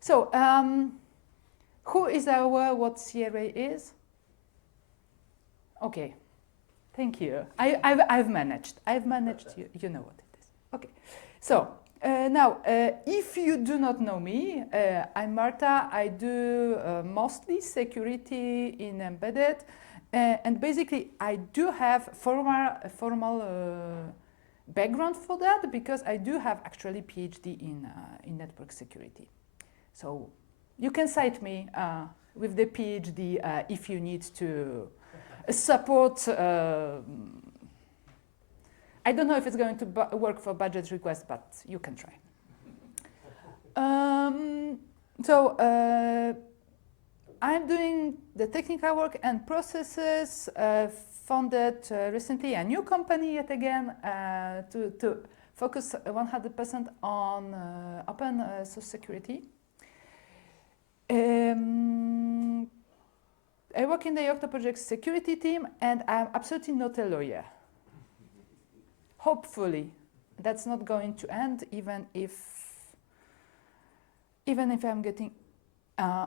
So, who is aware what CRA is? Okay, thank you. I've managed. You know what it is. Okay, so now, if you do not know me, I'm Marta. I do mostly security in embedded, and basically I do have formal background for that because I do have actually PhD in network security. So you can cite me with the PhD if you need to support. I don't know if it's going to work for budget requests, but you can try. I'm doing the technical work and processes. Founded recently a new company yet again to focus 100% on open source security. I work in the Yocto Project security team, and I'm absolutely not a lawyer. Hopefully, that's not going to end, even if I'm getting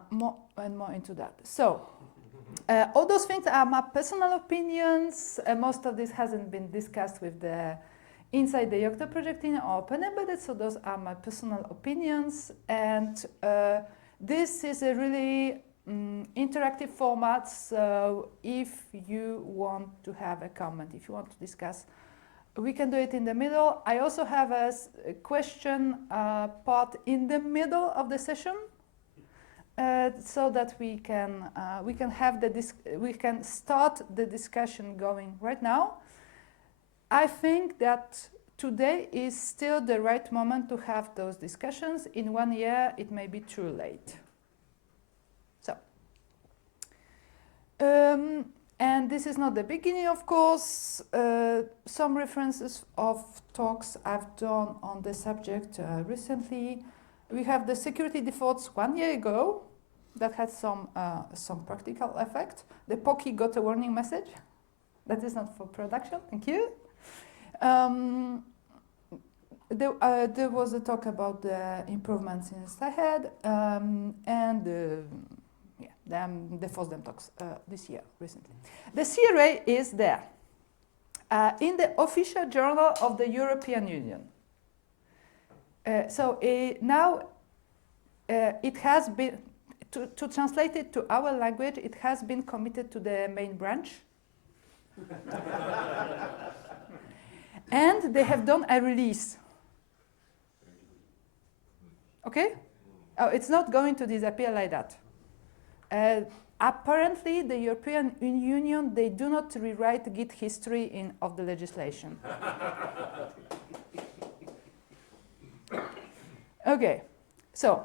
more and more into that. So, all those things are my personal opinions. Most of this hasn't been discussed with the inside the Yocto Project in Open Embedded, so those are my personal opinions. And this is a really interactive format, so if you want to have a comment, if you want to discuss, we can do it in the middle. I also have a question part in the middle of the session, so that we can start the discussion going right now. I think that today is still the right moment to have those discussions. In 1 year, it may be too late. So, and this is not the beginning, of course. Some references of talks I've done on the subject recently. We have the security defaults 1 year ago that had some practical effect. The POCI got a warning message. That is not for production, thank you. There was a talk about the improvements in Stahead, and the FOSDEM talks this year, recently. The CRA is there in the official journal of the European Union. Now it has been, to translate it to our language, it has been committed to the main branch. And they have done a release. Okay? Oh, it's not going to disappear like that. Apparently, the European Union, they do not rewrite Git history of the legislation. Okay, so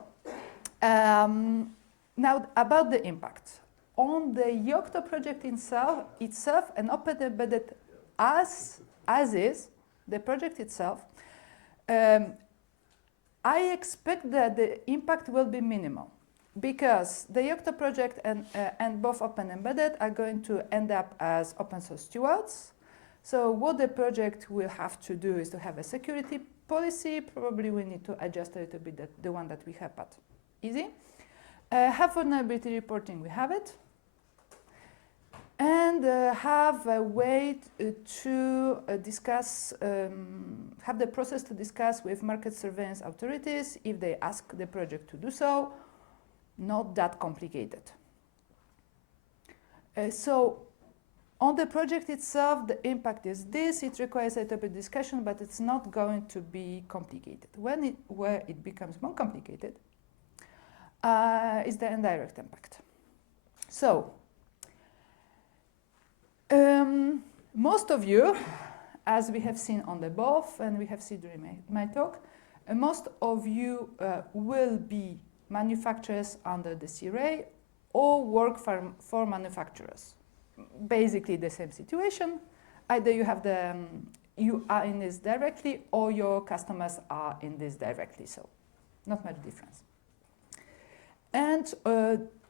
now about the impact. On the Yocto project itself and Open Embedded as is, the project itself, I expect that the impact will be minimal, because the Yocto project and both Open Embedded are going to end up as open source stewards. So what the project will have to do is to have a security policy. Probably we need to adjust a little bit the one that we have, but easy. Have vulnerability reporting, we have it. And have a way to discuss, have the process to discuss with market surveillance authorities if they ask the project to do so. Not that complicated. So on the project itself, the impact is this. It requires a little bit of discussion, but it's not going to be complicated. Where it becomes more complicated is the indirect impact. So most of you, as we have seen on the BOF and we have seen during my talk, most of you will be manufacturers under the CRA or work for manufacturers. Basically the same situation. Either you are in this directly or your customers are in this directly, so not much difference. And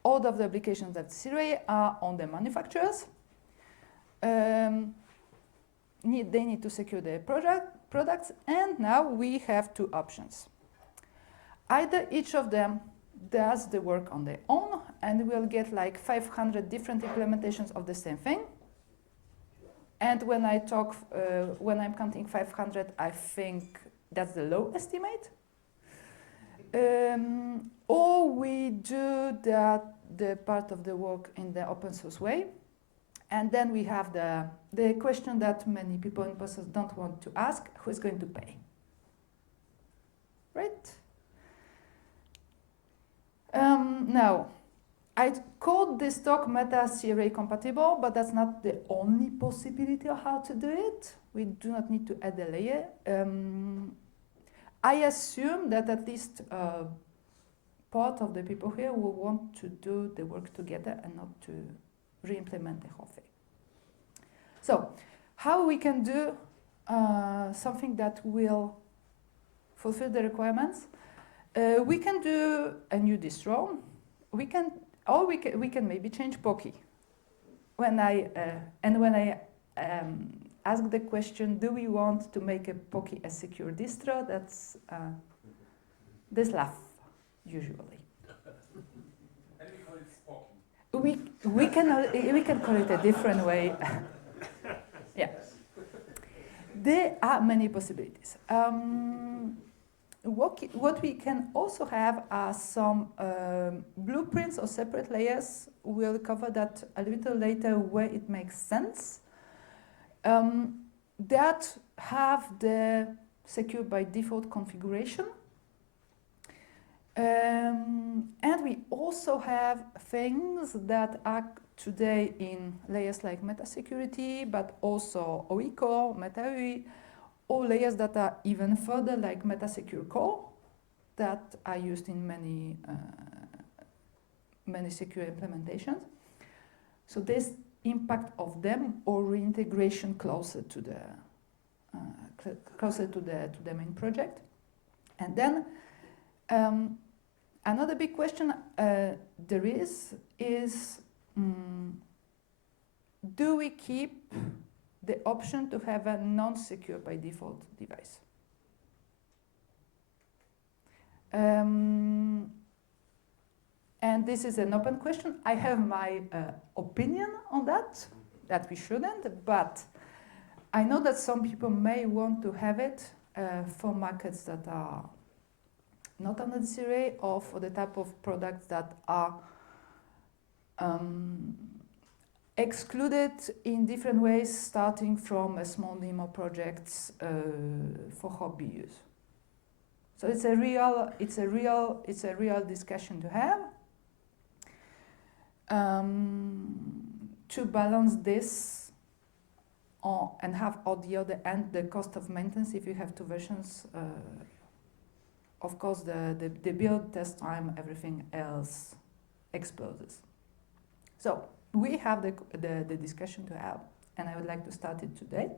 all of the applications that CRA are on the manufacturers. They need to secure their products, and now we have two options. Either each of them does the work on their own, and we'll get like 500 different implementations of the same thing. And when I talk, when I'm counting 500, I think that's the low estimate. Or we do the part of the work in the open source way. And then we have the question that many people in process don't want to ask: who is going to pay? Right? Now, I called this talk meta-cra-compatible, but that's not the only possibility of how to do it. We do not need to add a layer. I assume that at least part of the people here will want to do the work together and not to re-implement the whole thing. So, how we can do something that will fulfill the requirements? We can do a new distro. We can maybe change Pocky. When I ask the question, do we want to make a Pocky a secure distro? That's this laugh usually. And we call it Pocky. We can call it a different way. Yeah. There are many possibilities. What we can also have are some blueprints or separate layers. We'll cover that a little later where it makes sense. That have the secure by default configuration. And we also have things that are today in layers like meta-security, but also OE core, meta-OE, or layers that are even further like meta-secure core that are used in many secure implementations. So there's impact of them or reintegration closer to the main project. And then another big question there is do we keep the option to have a non-secure by default device? And this is an open question. I have my opinion on that we shouldn't, but I know that some people may want to have it for markets that are not under this array or for the type of products that are excluded in different ways, starting from a small demo projects for hobby use. So it's a real discussion to have to balance this and have on the other end the cost of maintenance. If you have two versions, of course the build, test time, everything else explodes. So we have the discussion to have, and I would like to start it today.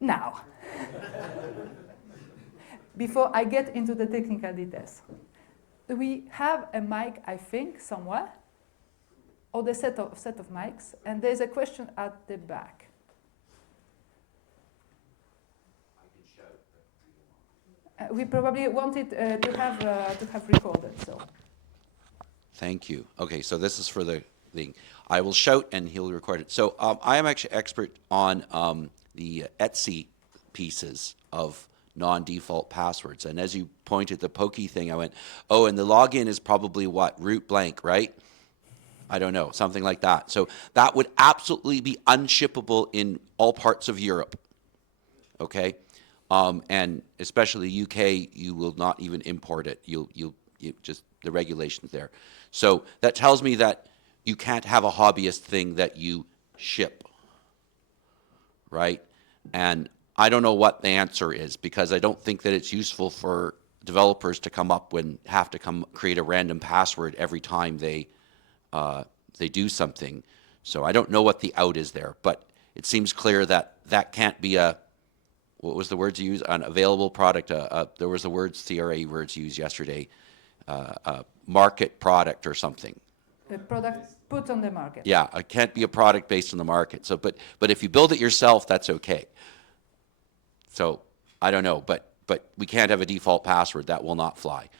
Now, before I get into the technical details, we have a mic, I think, somewhere, or the set of mics, and there's a question at the back. We probably wanted to have recorded, so. Thank you. Okay, so this is for the thing. I will shout and he'll record it. So I am actually expert on the Etsy pieces of non-default passwords. And as you pointed the Pocky thing, I went, oh, and the login is probably what? Root blank, right? I don't know, something like that. So that would absolutely be unshippable in all parts of Europe, okay? And especially UK, you will not even import it. You just, the regulations there. So that tells me that you can't have a hobbyist thing that you ship, right? And I don't know what the answer is, because I don't think that it's useful for developers to have to create a random password every time they do something. So I don't know what the out is there, but it seems clear that that can't be what was the words you used? An available product. There was the words, CRA words used yesterday. Market product or something. A product put on the market. Yeah, it can't be a product based on the market. So, but if you build it yourself, that's okay. So I don't know, but we can't have a default password. That will not fly.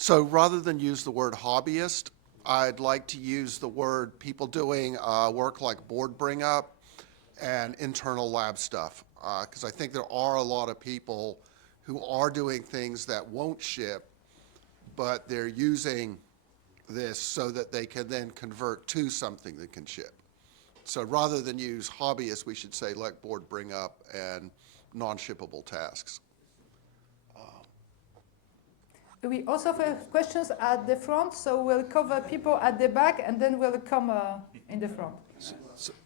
So rather than use the word hobbyist, I'd like to use the word people doing work like board bring up and internal lab stuff. Because I think there are a lot of people who are doing things that won't ship, but they're using this so that they can then convert to something that can ship. So rather than use hobbyists, we should say like board bring up and non-shippable tasks. We also have questions at the front, so we'll cover people at the back and then we'll come in the front.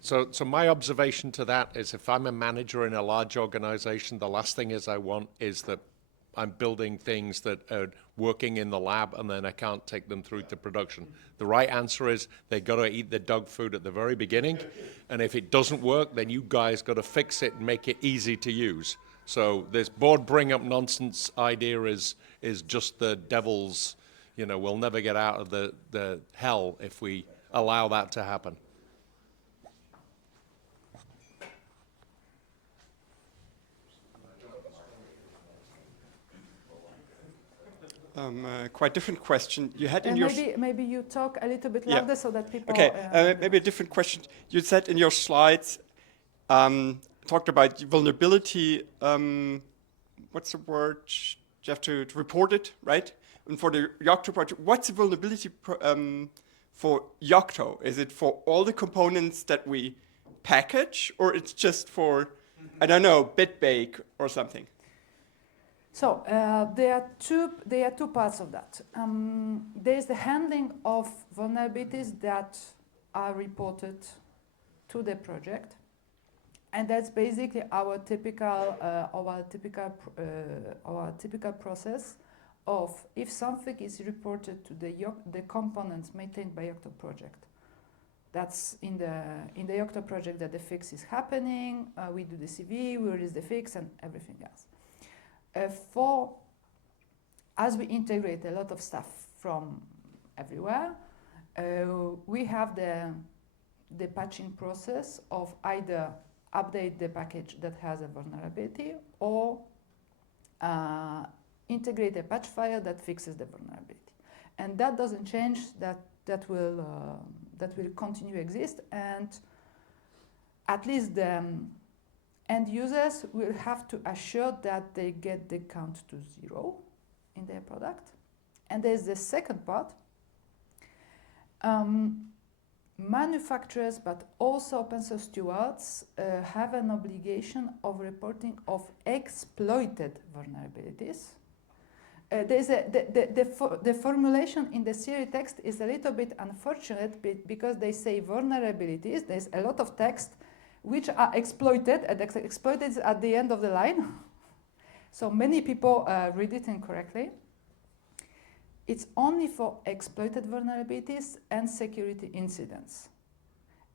So my observation to that is if I'm a manager in a large organization, the last thing I want is that I'm building things that are working in the lab and then I can't take them through to production. The right answer is they got to eat the dog food at the very beginning, and if it doesn't work, then you guys got to fix it and make it easy to use. So this board bring up nonsense idea is just the devil's, we'll never get out of the hell if we allow that to happen. Quite different question. You had in And your maybe you talk a little bit louder so that people... Okay, maybe a different question. You said in your slides, talked about vulnerability. What's the word? You have to report it, right? And for the Yocto project, what's the vulnerability for Yocto? Is it for all the components that we package, or it's just for, I don't know, BitBake or something? So there are two parts of that. There's the handling of vulnerabilities that are reported to the project, and that's basically our typical process of if something is reported to the components maintained by Yocto project. That's in the Yocto project that the fix is happening. We do the CV, we release the fix, and everything else. As we integrate a lot of stuff from everywhere, we have the patching process of either update the package that has a vulnerability or integrate a patch file that fixes the vulnerability. And that doesn't change, that will continue to exist, and at least the end users will have to assure that they get the count to 0 in their product. And there's the second part. Manufacturers, but also open source stewards, have an obligation of reporting of exploited vulnerabilities. The formulation in the theory text is a little bit unfortunate because they say vulnerabilities. There's a lot of text which are exploited, and exploited is at the end of the line. So many people read it incorrectly. It's only for exploited vulnerabilities and security incidents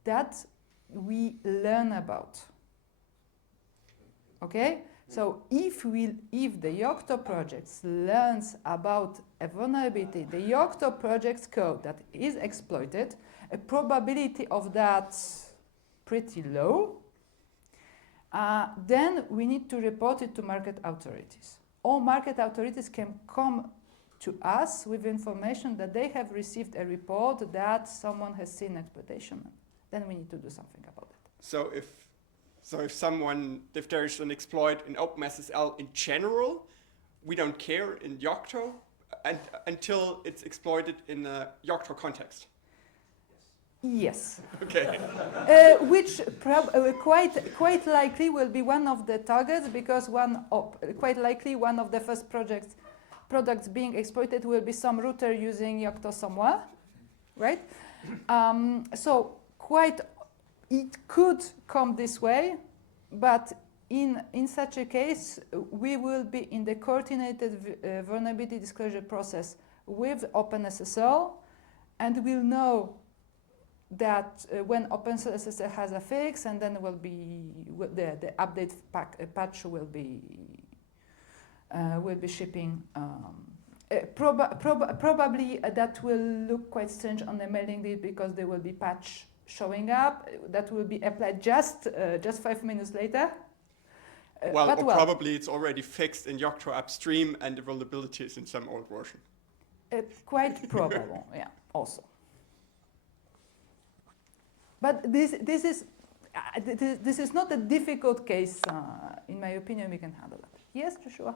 that we learn about. Okay? So if the Yocto project learns about a vulnerability, the Yocto project's code that is exploited, a probability of that pretty low, then we need to report it to market authorities. All market authorities can come to us with information that they have received a report that someone has seen exploitation. Then we need to do something about it. So if there is an exploit in OpenSSL in general, we don't care in Yocto until it's exploited in a Yocto context. Yes. Okay. Which quite likely will be one of the targets, because quite likely one of the first products being exploited will be some router using Yocto somewhere, right? So it could come this way, but in such a case, we will be in the coordinated vulnerability disclosure process with OpenSSL, and we'll know that when OpenSSL has a fix, and then will be the update patch will be shipping. Probably that will look quite strange on the mailing list because there will be patch showing up that will be applied just 5 minutes later. Probably it's already fixed in Yocto upstream and the vulnerability is in some old version. Quite probable, yeah, also. But this is not a difficult case. In my opinion, we can handle it. Yes, Joshua?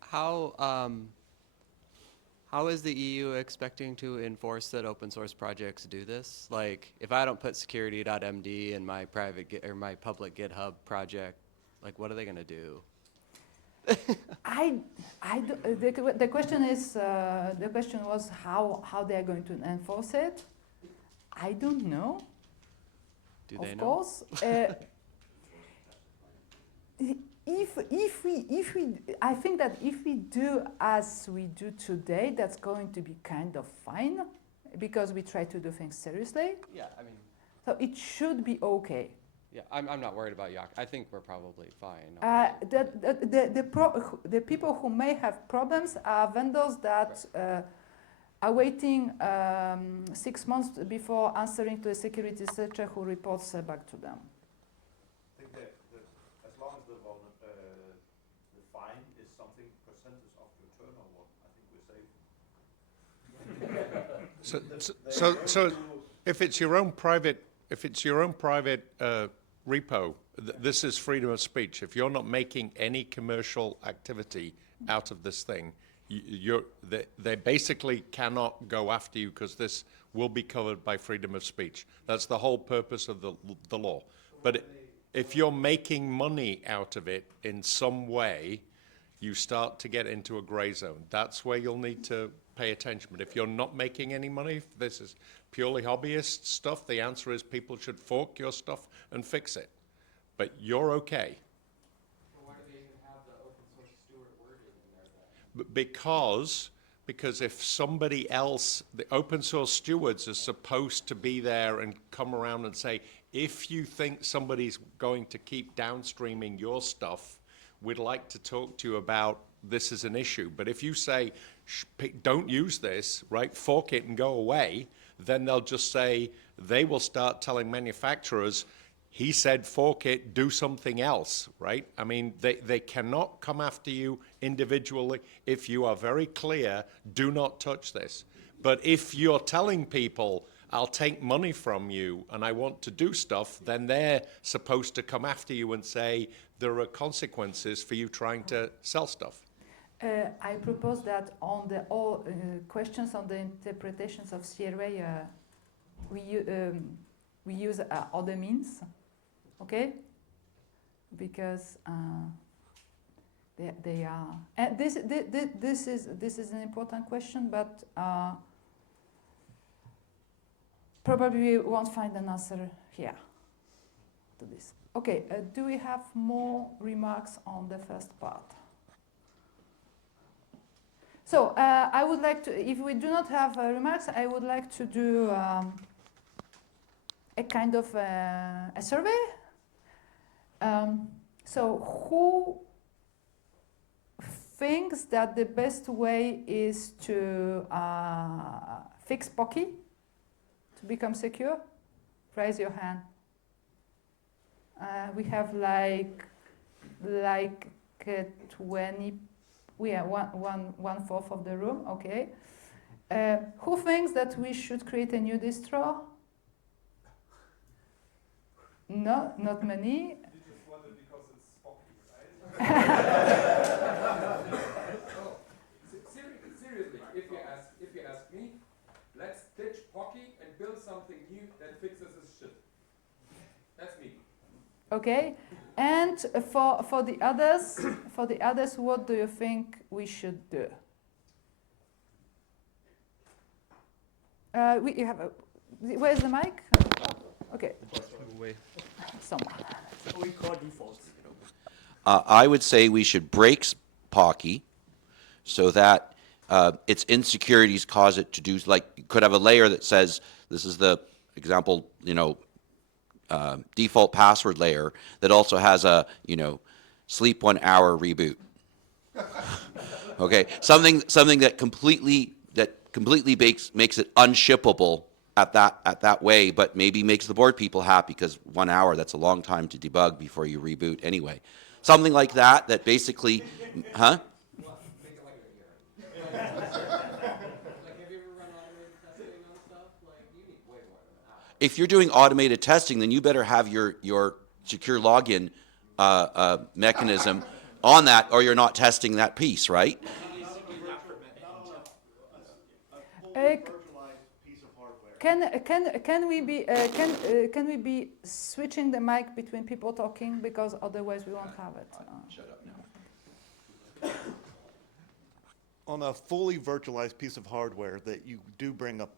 How is the EU expecting to enforce that open source projects do this? Like, if I don't put security.md in my private or my public GitHub project, like, what are they going to do? The question is, the question was how they are going to enforce it. I don't know. Do they of know? course. I think that if we do as we do today, that's going to be kind of fine, because we try to do things seriously. Yeah, I mean, So it should be okay. yeah, I'm not worried about Yocto. I think we're probably fine. The people who may have problems are vendors that are waiting 6 months before answering to a security searcher who reports back to them. I think that as long as the fine is something percentage of your turnover, I think we're safe. So if it's your own private, repo, this is freedom of speech. If you're not making any commercial activity out of this thing, they basically cannot go after you, because this will be covered by freedom of speech. That's the whole purpose of the law. But if you're making money out of it in some way, you start to get into a gray zone. That's where you'll need to pay attention. But if you're not making any money, if this is purely hobbyist stuff, the answer is people should fork your stuff and fix it. But you're okay. Why do they even have the open source steward wording in there then? Because if somebody else, the open source stewards are supposed to be there and come around and say, if you think somebody's going to keep downstreaming your stuff, we'd like to talk to you about this as an issue. But if you say, don't use this, right, fork it and go away, then they'll just say, they will start telling manufacturers, he said fork it, do something else, right? I mean, they cannot come after you individually if you are very clear, do not touch this. But if you're telling people, I'll take money from you and I want to do stuff, then they're supposed to come after you and say, there are consequences for you trying to sell stuff. I propose that on the all questions on the interpretations of CRA, we use other means, okay? Because they are. And this is an important question, but probably we won't find an answer here to this. Okay. Do we have more remarks on the first part? So I would like to, if we do not have remarks, I would like to do a kind of a survey. So who thinks that the best way is to fix Pocky to become secure? Raise your hand. We have like 20. We are one fourth of the room, okay. Who thinks that we should create a new distro? No, not many. You just wondered because it's Spocky, right? Seriously, if you ask me, let's ditch Pocky and build something new that fixes this shit. That's me. Okay. And for the others, what do you think we should do? We have where's the mic? Okay. Someone. We call defaults. I would say we should break Pocky so that its insecurities cause it to do, like, you could have a layer that says, this is the example, default password layer that also has a, sleep 1 hour reboot. Okay, something that completely makes it unshippable at that way, but maybe makes the board people happy, because 1 hour, that's a long time to debug before you reboot anyway. Something like that basically, huh? if you're doing automated testing, then you better have your secure login mechanism on that, or you're not testing that piece, right? Can we be switching the mic between people talking, because otherwise we won't have it. Shut up now. On a fully virtualized piece of hardware that you do bring up,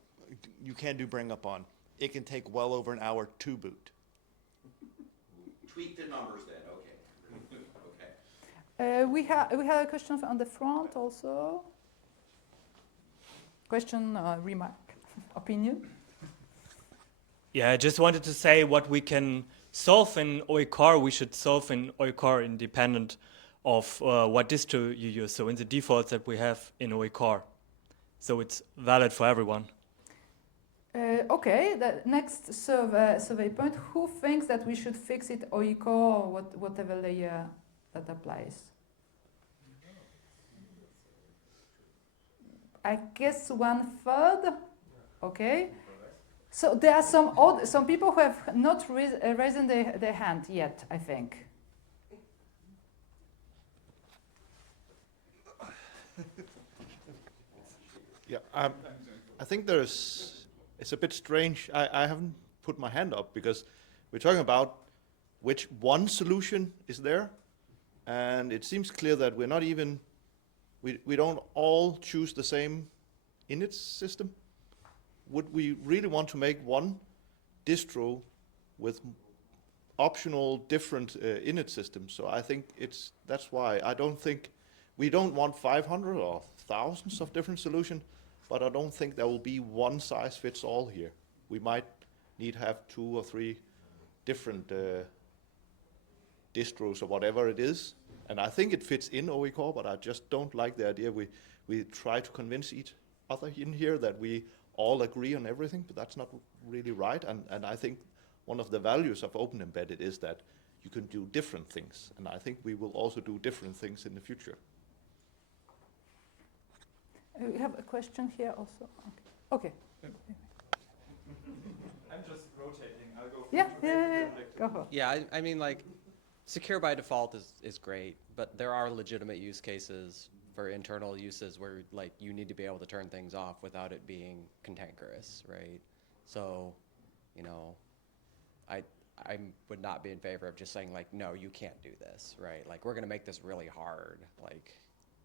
you can do bring up on, it can take well over an hour to boot. Tweak the numbers then. Okay. We have a question on the front also. Question, remark, opinion. Yeah, I just wanted to say what we can solve in OECAR, we should solve in OECAR independent of what distro you use. So in the defaults that we have in OECAR. So it's valid for everyone. Okay, the next survey point. Who thinks that we should fix it OECAR or whatever layer that applies? I guess 1/3. Okay. So there are some people who have not raised their hand yet, I think. Yeah, I think it's a bit strange. I haven't put my hand up because we're talking about which one solution is there, and it seems clear that we're not even, we don't all choose the same init system. Would we really want to make one distro with optional different init systems? So I think that's why I don't think, we don't want 500 or thousands of different solutions, but I don't think there will be one size fits all here. We might need to have 2 or 3 different distros or whatever it is. And I think it fits in OECAR, but I just don't like the idea we try to convince each other in here that we all agree on everything, but that's not really right. And I think one of the values of Open Embedded is that you can do different things. And I think we will also do different things in the future. We have a question here also. Okay. I'm just rotating. I'll go. Yeah. Go for it. Yeah, I mean, like, secure by default is great, but there are legitimate use cases for internal uses where, like, you need to be able to turn things off without it being cantankerous, right? So, you know, I would not be in favor of just saying, like, no, you can't do this, right? Like, we're going to make this really hard, like,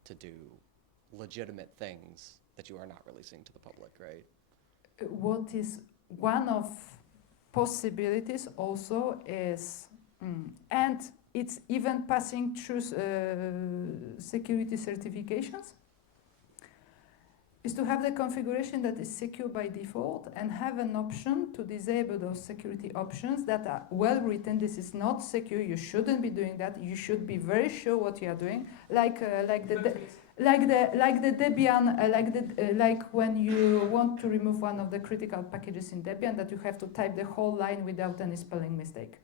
to do legitimate things that you are not releasing to the public, right? What is one of possibilities also is, and it's even passing through security certifications, is to have the configuration that is secure by default and have an option to disable those security options that are well written. This is not secure. You shouldn't be doing that. You should be very sure what you are doing. Like the Debian, like when you want to remove one of the critical packages in Debian, that you have to type the whole line without any spelling mistake.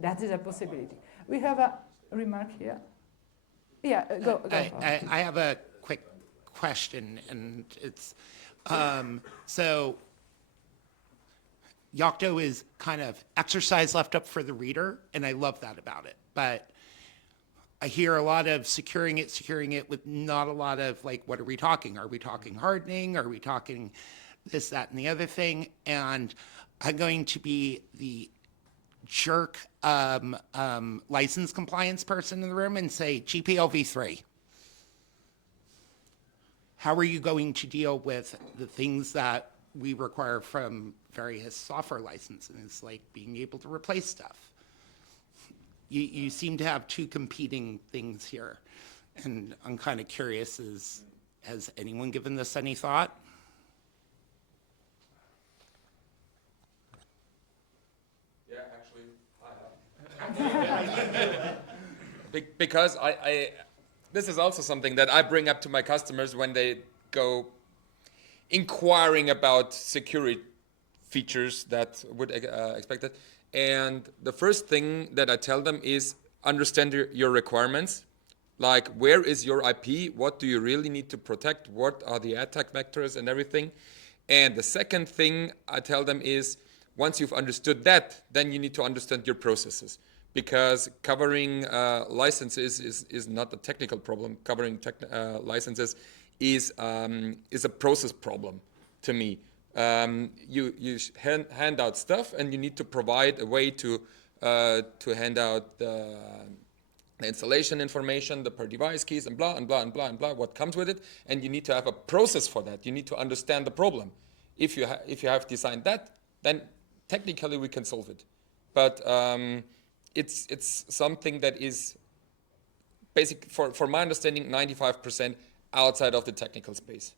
That is a possibility. We have a remark here. Yeah, go. I have a quick question, and it's so Yocto is kind of exercise left up for the reader, and I love that about it. But I hear a lot of securing it with not a lot of, like, what are we talking? Are we talking hardening? Are we talking this, that, and the other thing? And I'm going to be the jerk license compliance person in the room and say GPLv3. How are you going to deal with the things that we require from various software licenses, like being able to replace stuff? You seem to have two competing things here, and I'm kind of curious, has anyone given this any thought? Yeah, actually, I have. Because this is also something that I bring up to my customers when they go inquiring about security features that would expect it. And the first thing that I tell them is understand your requirements. Like, where is your IP? What do you really need to protect? What are the attack vectors and everything? And the second thing I tell them is, once you've understood that, then you need to understand your processes. Because covering licenses is not a technical problem. Covering licenses is a process problem to me. You hand out stuff, and you need to provide a way to hand out the installation information, the per device keys, and blah, and blah, and blah, and blah, what comes with it. And you need to have a process for that. You need to understand the problem. If you have designed that, then technically we can solve it. But it's something that is basic, for my understanding, 95% outside of the technical space.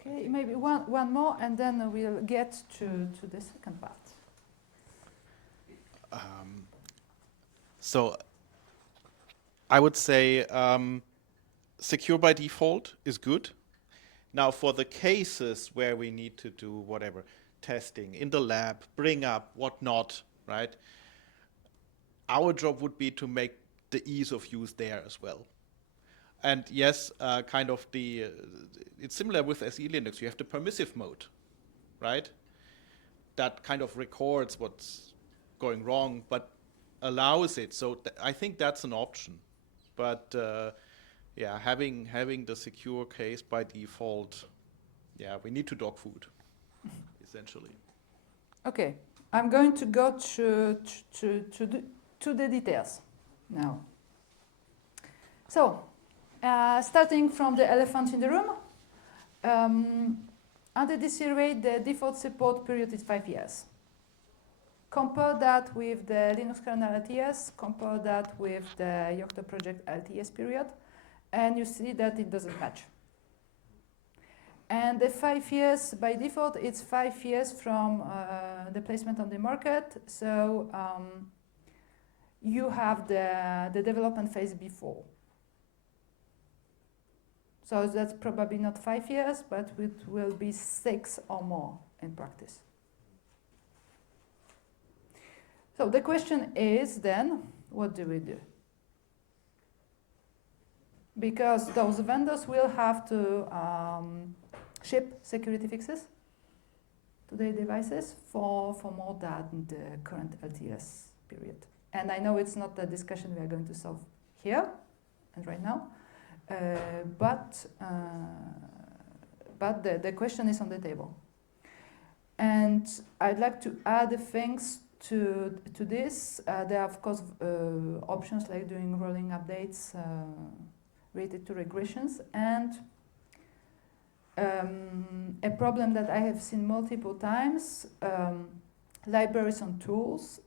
Okay, maybe one more, and then we'll get to the second part. So I would say secure by default is good. Now for the cases where we need to do whatever, testing in the lab, bring up, whatnot, right? Our job would be to make the ease of use there as well. And yes, kind of it's similar with SE Linux. You have the permissive mode, right? That kind of records what's going wrong, but allows it. So I think that's an option. But yeah, having the secure case by default, yeah, we need to dog food, essentially. Okay, I'm going to go to the details now. So, starting from the elephant in the room, under DC rate, the default support period is 5 years. Compare that with the Linux kernel LTS, compare that with the Yocto Project LTS period, and you see that it doesn't match. And the 5 years, by default, it's 5 years from the placement on the market, so you have the development phase before. So that's probably not 5 years, but it will be 6 or more in practice. So the question is then, what do we do? Because those vendors will have to ship security fixes to their devices for more than the current LTS period. And I know it's not the discussion we are going to solve here and right now, but the question is on the table. And I'd like to add things to this. There are, of course, options like doing rolling updates related to regressions, and a problem that I have seen multiple times, libraries on tools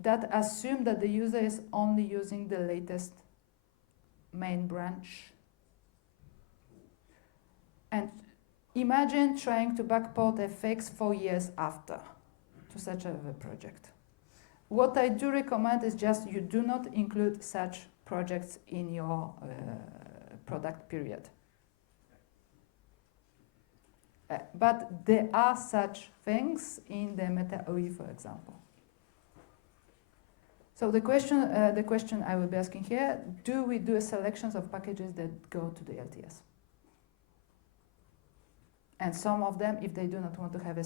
that assume that the user is only using the latest main branch. And imagine trying to backport a fix 4 years after to such a project. What I do recommend is just you do not include such projects in your product period. But there are such things in the meta-OE, for example. So the question I will be asking here, do we do a selections of packages that go to the LTS? And some of them, if they do not want to have a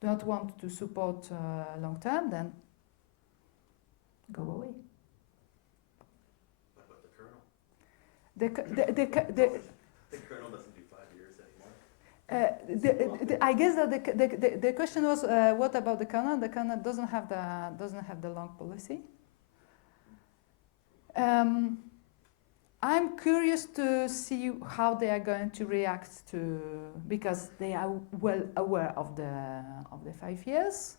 do not want to support long term, then go away. What about the kernel? The kernel doesn't do 5 years anymore. I guess that the question was, what about the kernel? The kernel doesn't have the long policy. I'm curious to see how they are going to react to, because they are well aware of the 5 years.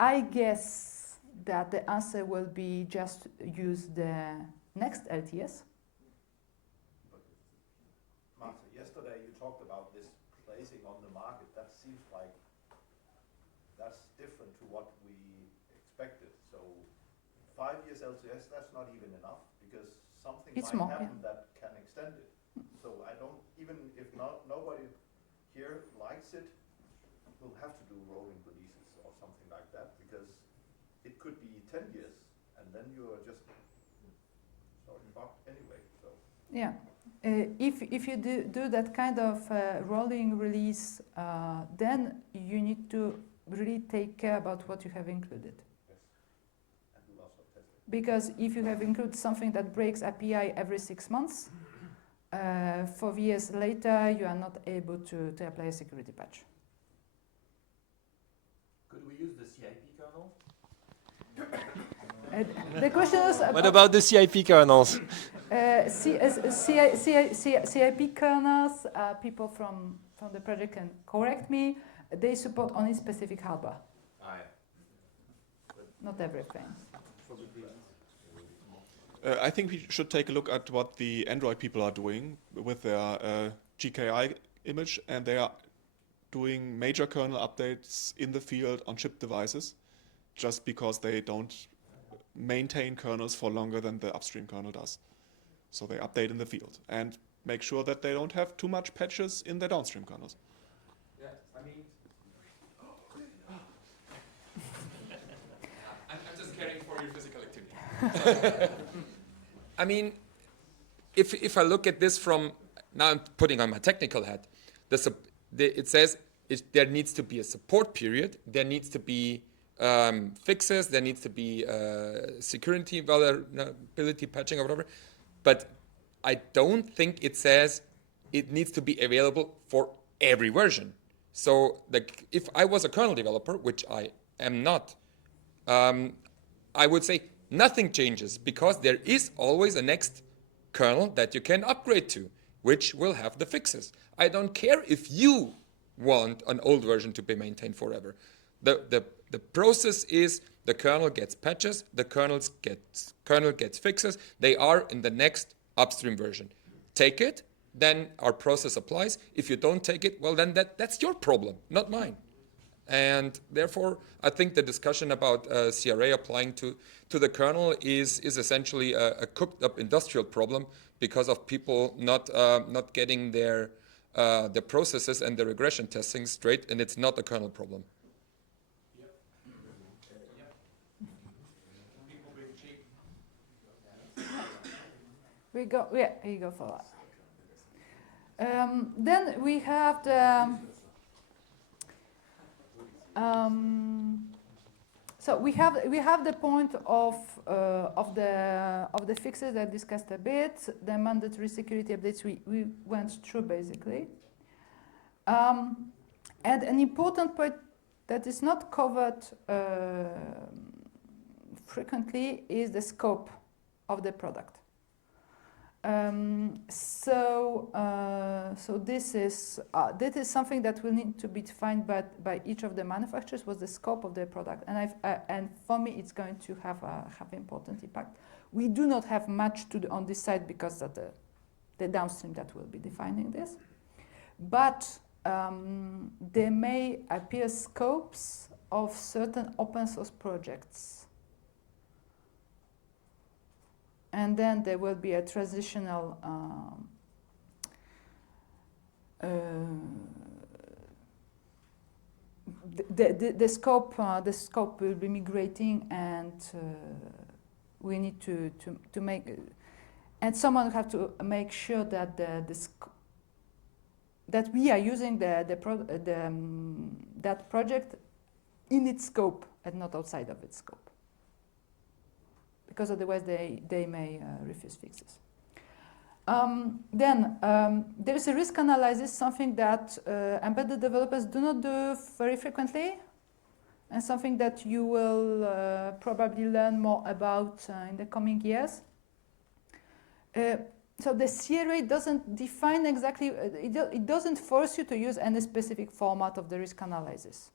I guess that the answer will be just use the next LTS. Marta, yesterday you talked about this placing on the market. That seems like that's different to what we expected. So 5 years LTS, that's not even enough, because something might happen that can extend it. So I don't, even if nobody here likes it, we'll have to do rolling releases or something like that, because it could be 10 years and then you are just sort of fucked Yeah. If you do that kind of rolling release, then you need to really take care about what you have included. Because if you have included something that breaks API every 6 months, 4 years later, you are not able to apply a security patch. Could we use the CIP kernel? The question is What about the CIP kernels? CIP kernels, people from the project can correct me, they support only specific hardware. Not everything. I think we should take a look at what the Android people are doing with their GKI image, and they are doing major kernel updates in the field on chip devices, just because they don't maintain kernels for longer than the upstream kernel does. So they update in the field and make sure that they don't have too much patches in their downstream kernels. Yeah, I mean, I'm just caring for your physical activity. I mean, if I look at this from, now I'm putting on my technical hat, it says there needs to be a support period, there needs to be fixes, there needs to be security vulnerability patching or whatever, but I don't think it says it needs to be available for every version. So if I was a kernel developer, which I am not, I would say nothing changes because there is always a next kernel that you can upgrade to, which will have the fixes. I don't care if you want an old version to be maintained forever. The process is the kernel gets patches, the kernel gets fixes. They are in the next upstream version. Take it, then our process applies. If you don't take it, well, then that's your problem, not mine. And therefore, I think the discussion about CRA applying to the kernel is essentially a cooked-up industrial problem because of people not getting their processes and the regression testing straight, and it's not a kernel problem. You go for that. Then we have the. So we have the point of the fixes that I discussed a bit, the mandatory security updates we went through basically, and an important point that is not covered frequently is the scope of the product. So this is something that will need to be defined by each of the manufacturers. Was the scope of their product, and for me, it's going to have important impact. We do not have much to do on this side because of the downstream that will be defining this, but there may appear scopes of certain open source projects. And then there will be a transitional the scope will be migrating, and we need to make and someone have to make sure that that we are using that project in its scope and not outside of its scope, because otherwise they may refuse fixes. Then there is a risk analysis, something that embedded developers do not do very frequently, and something that you will probably learn more about in the coming years. So the CRA doesn't define exactly, it doesn't force you to use any specific format of the risk analysis.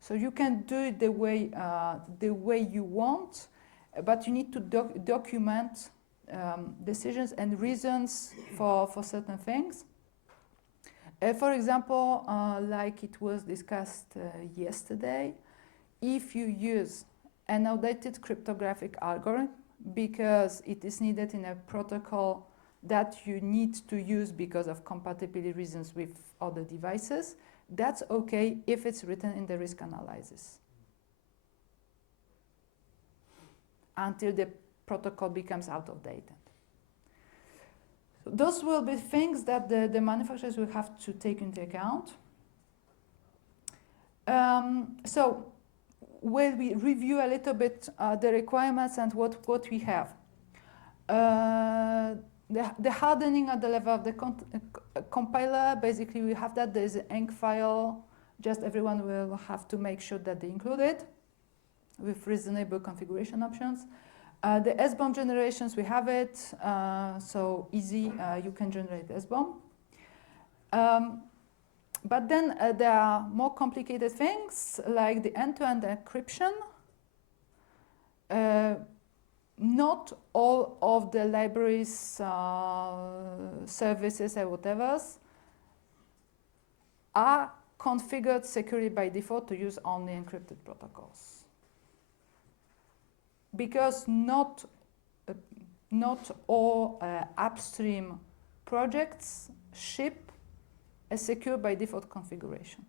So you can do it the way you want, but you need to document decisions and reasons for certain things. For example, like it was discussed yesterday, if you use an outdated cryptographic algorithm because it is needed in a protocol that you need to use because of compatibility reasons with other devices, that's okay if it's written in the risk analysis, until the protocol becomes out of date. Those will be things that the manufacturers will have to take into account. So when we review a little bit the requirements and what we have. The hardening at the level of the compiler, basically we have that, there's an enc file, just everyone will have to make sure that they include it with reasonable configuration options. The SBOM generations, we have it, so easy, you can generate SBOM. But then there are more complicated things like the end-to-end encryption. Not all of the libraries, services, or whatever are configured securely by default to use only encrypted protocols. Because not all upstream projects ship a secure by default configuration.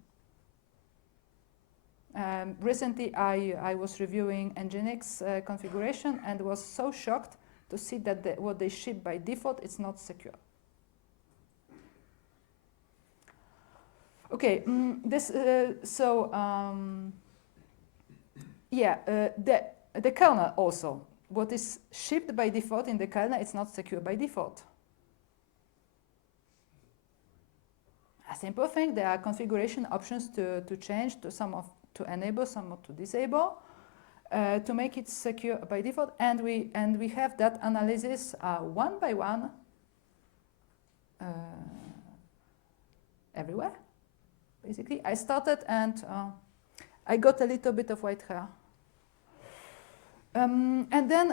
Recently, I was reviewing Nginx configuration and was so shocked to see that what they ship by default is not secure. Okay, the kernel also. What is shipped by default in the kernel, it's not secure by default. A simple thing, there are configuration options to change to enable, some to disable, to make it secure by default, and we have that analysis one by one everywhere. Basically, I started and I got a little bit of white hair, and then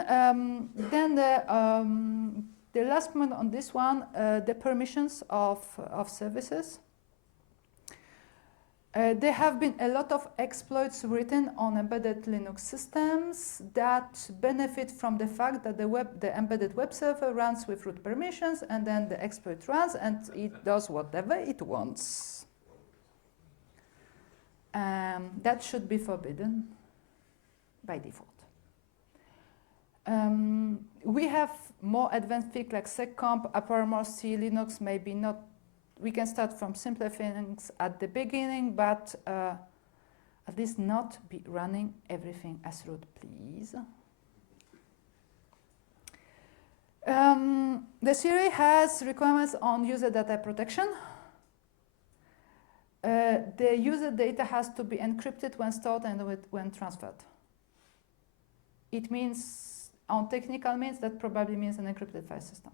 the last point on this one, the permissions of services. There have been a lot of exploits written on embedded Linux systems that benefit from the fact that the embedded web server runs with root permissions, and then the exploit runs and it does whatever it wants. That should be forbidden by default. We have more advanced things like seccomp, AppArmor-C, Linux, maybe not. We can start from simpler things at the beginning, but at least not be running everything as root, please. The CRA has requirements on user data protection. The user data has to be encrypted when stored and when transferred. It means, on technical means, that probably means an encrypted file system.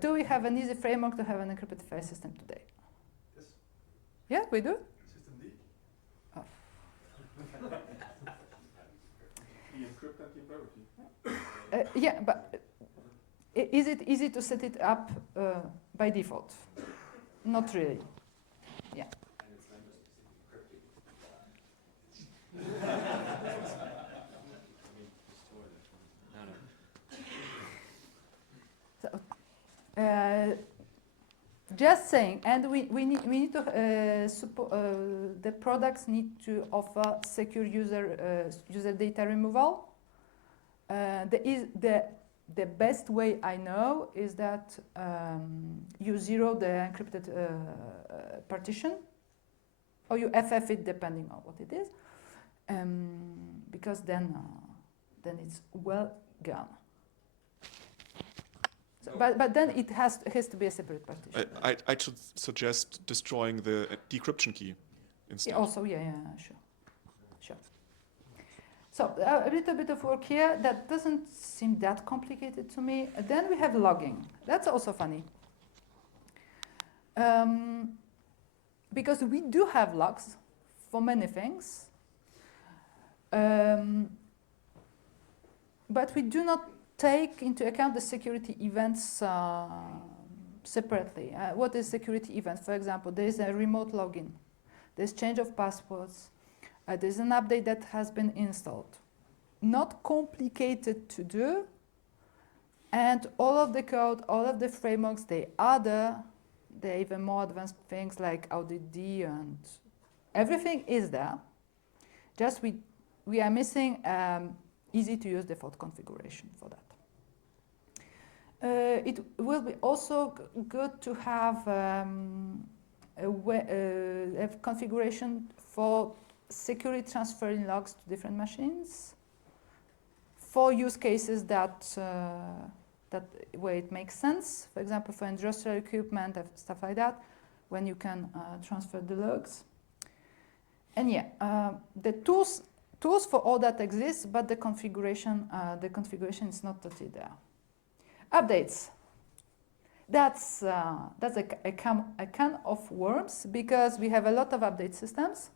Do we have an easy framework to have an encrypted file system today? Yes. Yeah, we do? Systemd. Oh. Encrypt and keep private key. Yeah, but is it easy to set it up by default? Not really. Yeah. Just saying, and we need to the products need to offer secure user data removal. The best way I know is that you zero the encrypted partition, or you FF it depending on what it is, because then it's well gone. So, but then it has to be a separate partition. I should suggest destroying the decryption key instead. Yeah, also, yeah, sure. So a little bit of work here. That doesn't seem that complicated to me. Then we have logging. That's also funny. Because we do have logs for many things. But we do not take into account the security events separately. What is security event? For example, there is a remote login. There's change of passwords. There's an update that has been installed. Not complicated to do. And all of the code, all of the frameworks, they are there. There are even more advanced things like auditing, and everything is there. Just we are missing easy to use default configuration for that. It will be also good to have a configuration for securely transferring logs to different machines for use cases that where it makes sense. For example, for industrial equipment and stuff like that, when you can transfer the logs. And yeah, the tools for all that exist, but the configuration is not totally there. Updates. That's a can of worms because we have a lot of update systems.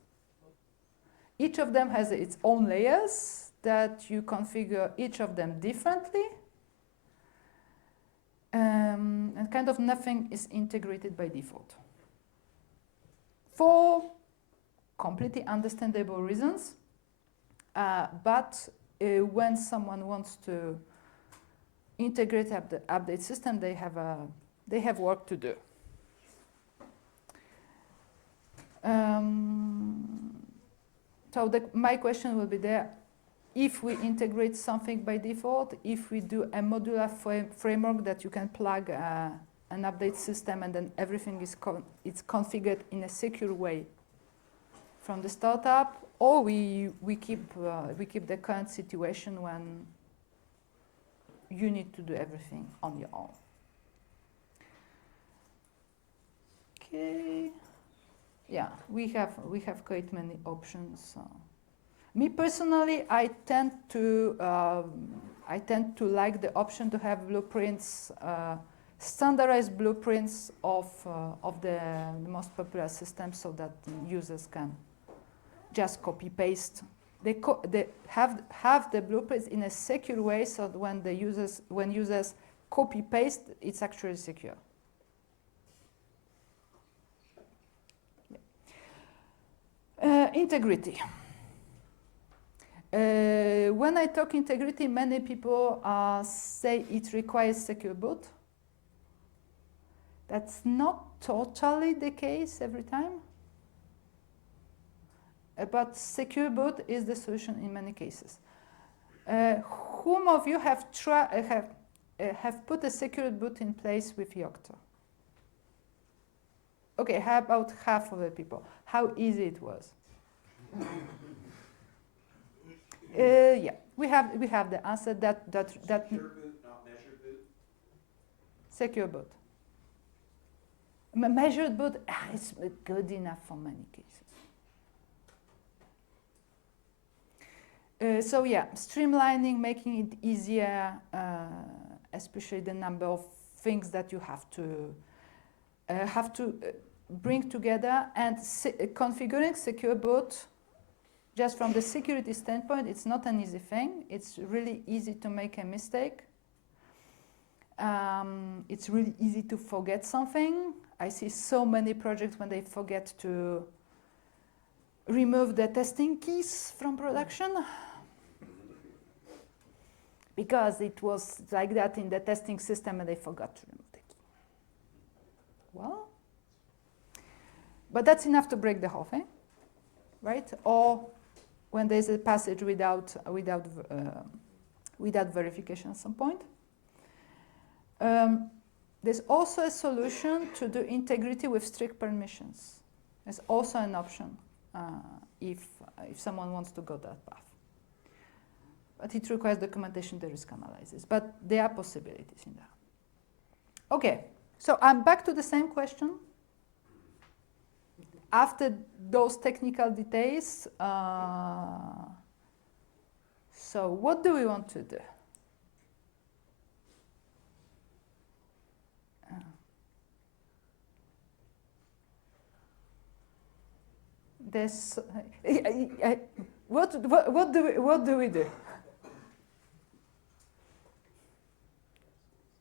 Each of them has its own layers that you configure each of them differently. And kind of nothing is integrated by default. For completely understandable reasons, but when someone wants to integrate the update system, they have work to do. So my question will be there: if we integrate something by default, if we do a modular framework that you can plug an update system and then everything is it's configured in a secure way from the startup, or we keep the current situation when you need to do everything on your own. Okay. Yeah, we have quite many options. Me personally, I tend to like the option to have blueprints, standardized blueprints of the most popular systems, so that users can just copy paste. They have the blueprints in a secure way, so that when users copy paste, it's actually secure. Integrity. When I talk integrity, many people say it requires secure boot. That's not totally the case every time. But secure boot is the solution in many cases. Whom of you have put a secure boot in place with Yocto? Okay, how about half of the people? How easy it was? Yeah, we have the answer that Secure boot, not measured boot. Secure boot. Measured boot is good enough for many cases. So yeah, streamlining, making it easier, especially the number of things that you have to bring together, and configuring secure boot. Just from the security standpoint, it's not an easy thing. It's really easy to make a mistake. It's really easy to forget something. I see so many projects when they forget to remove the testing keys from production, because it was like that in the testing system and they forgot to remove the key. Well, but that's enough to break the whole thing, right? Or when there's a passage without verification at some point. There's also a solution to do integrity with strict permissions. There's also an option if someone wants to go that path. But it requires documentation, the risk analysis. But there are possibilities in that. Okay, so I'm back to the same question. After those technical details, so what do we want to do? What do we do?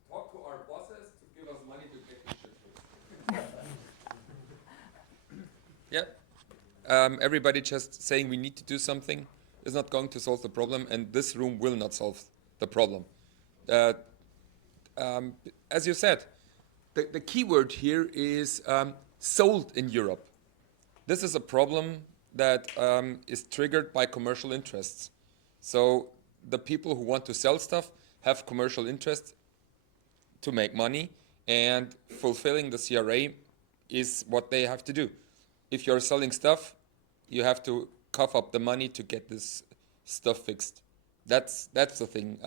Talk to our bosses to give us money to get this shit fixed. Yeah. Everybody just saying we need to do something is not going to solve the problem, and this room will not solve the problem. As you said, the key word here is sold in Europe. This is a problem that is triggered by commercial interests. So the people who want to sell stuff have commercial interests. to make money, and fulfilling the CRA is what they have to do. If you're selling stuff, you have to cough up the money to get this stuff fixed. That's the thing.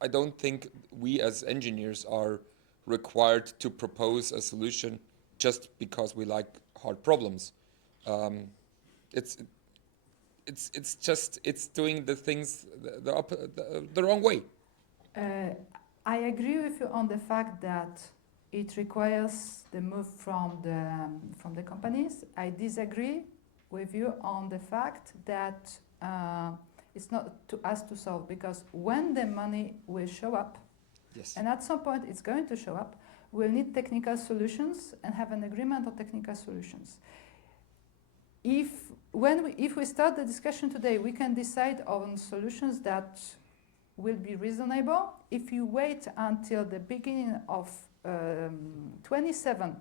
I don't think we as engineers are required to propose a solution just because we like hard problems. It's doing the things the wrong way. I agree with you on the fact that it requires the move from the companies. I disagree with you on the fact that it's not to us to solve, because when the money will show up, Yes. and at some point it's going to show up, we'll need technical solutions and have an agreement on technical solutions. If we start the discussion today, we can decide on solutions that will be reasonable. If you wait until the beginning of 27,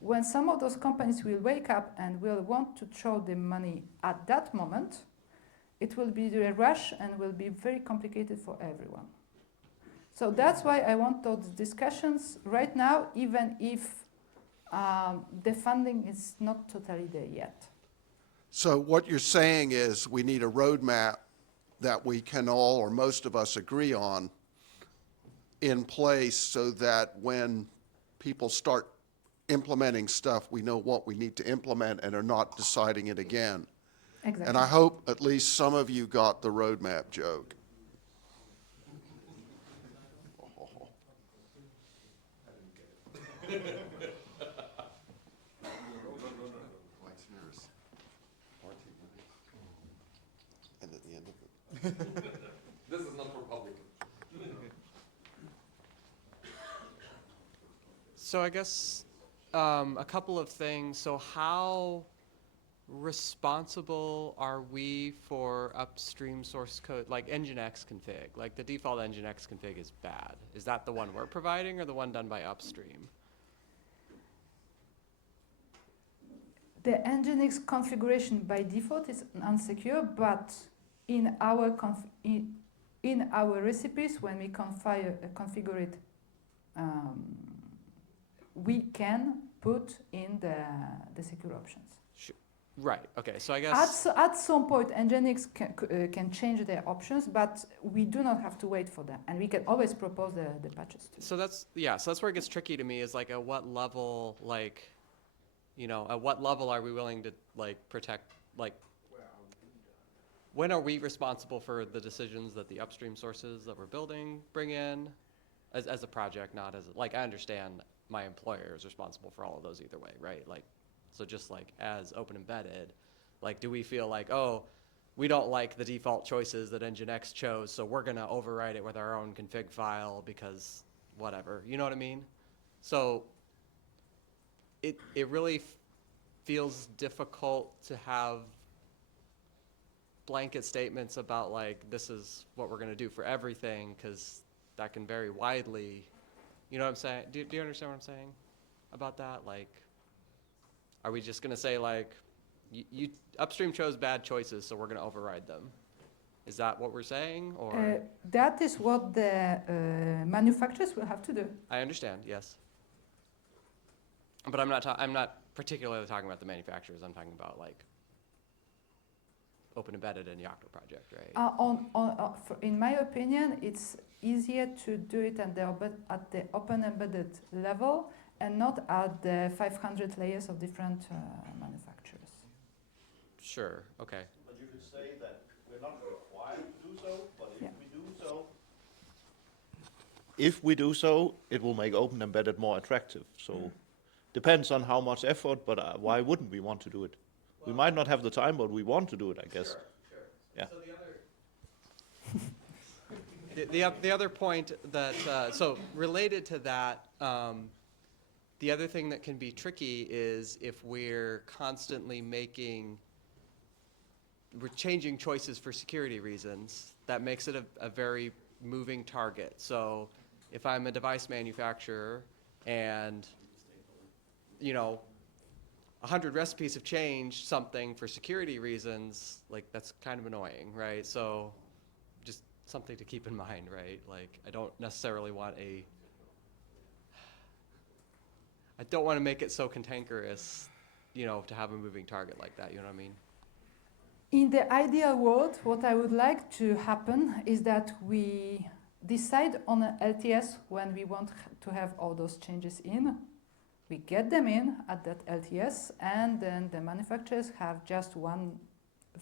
when some of those companies will wake up and will want to throw the money at that moment, it will be a rush and will be very complicated for everyone. So that's why I want those discussions right now, even if the funding is not totally there yet. So what you're saying is we need a roadmap that we can all, or most of us, agree on in place so that when people start implementing stuff, we know what we need to implement and are not deciding it again. Exactly. And I hope at least some of you got the roadmap joke. And at the end of it. This is not for public. So I guess a couple of things. So how responsible are we for upstream source code, like Nginx config? Like the default Nginx config is bad. Is that the one we're providing or the one done by upstream? The Nginx configuration by default is unsecure, but in our in our recipes, when we configure it, we can put in the secure options. Sure. Right. Okay. So I guess At some point, Nginx can change their options, but we do not have to wait for them, and we can always propose the patches too. so that's So that's where it gets tricky to me. Is like at what level, like, you know, at what level are we willing to like protect, like, when are we responsible for the decisions that the upstream sources that we're building bring in as a project, not as, like, I understand my employer is responsible for all of those either way, right? Like, so just like as open embedded, like, do we feel like, oh, we don't like the default choices that Nginx chose, so we're gonna override it with our own config file because whatever, you know what I mean? So it really feels difficult to have blanket statements about like, this is what we're gonna do for everything, because that can vary widely. You know what I'm saying? Do you understand what I'm saying about that? Like, are we just gonna say like, you upstream chose bad choices, so we're gonna override them? Is that what we're saying, or? That is what the manufacturers will have to do. I understand, yes. But I'm not particularly talking about the manufacturers. I'm talking about like open embedded and Yocto Project, right? In my opinion, it's easier to do it at the open embedded level and not at the 500 layers of different manufacturers. Sure. Okay. But you could say that we're not required to do so, but if we do so, it will make open embedded more attractive. So depends on how much effort, but why wouldn't we want to do it? We might not have the time, but we want to do it, I guess. Sure. Yeah. So the other point that so related to that, the other thing that can be tricky is if we're constantly we're changing choices for security reasons. That makes it a very moving target. So if I'm a device manufacturer and, you know, 100 recipes have changed something for security reasons, like that's kind of annoying, right? So just something to keep in mind, right? Like I don't necessarily want a don't want to make it so cantankerous, you know, to have a moving target like that. You know what I mean? In the ideal world, what I would like to happen is that we decide on an LTS when we want to have all those changes in. We get them in at that LTS, and then the manufacturers have just one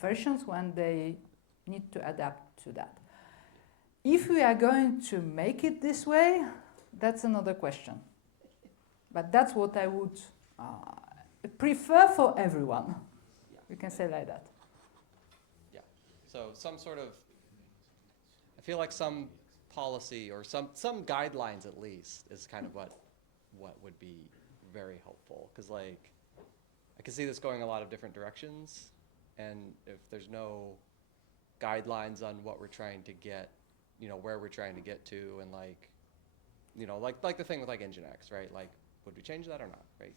versions when they need to adapt to that. If we are going to make it this way, that's another question. But that's what I would prefer for everyone. Yeah. We can say like that. Yeah. So some sort of, I feel like some policy or some guidelines at least is kind of what would be very helpful. Because like, I can see this going a lot of different directions, and if there's no guidelines on what we're trying to get, you know, where we're trying to get to, and like, you know, like the thing with like Nginx, right? Like, would we change that or not, right?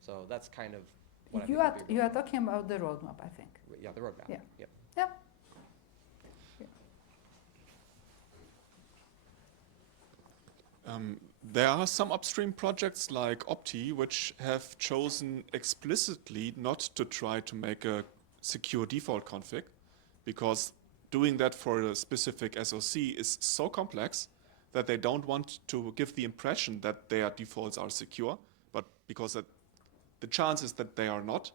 So that's kind of what I think would be You are talking about the roadmap, I think. yeah, the roadmap. Yeah. Yep. Yeah. There are some upstream projects like Opti which have chosen explicitly not to try to make a secure default config, because doing that for a specific SOC is so complex that they don't want to give the impression that their defaults are secure, but because the chance is that they are not.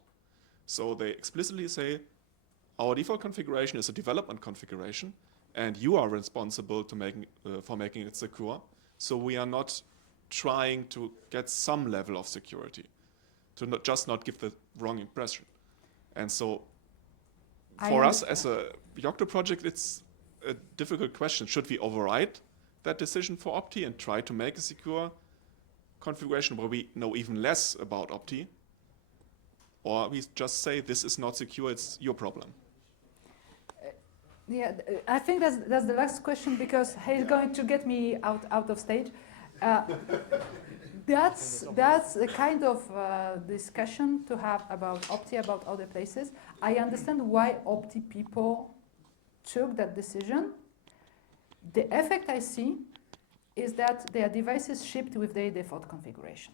So they explicitly say, our default configuration is a development configuration, and you are responsible for making it secure. So we are not trying to get some level of security, to not give the wrong impression. And so for us as a Yocto project, it's a difficult question. Should we override that decision for Opti and try to make a secure configuration where we know even less about Opti? Or we just say, this is not secure, it's your problem? Yeah, I think that's the last question, because he's going to get me out of stage. That's a kind of discussion to have about Opti, about other places. I understand why Opti people took that decision. The effect I see is that their devices shipped with their default configuration.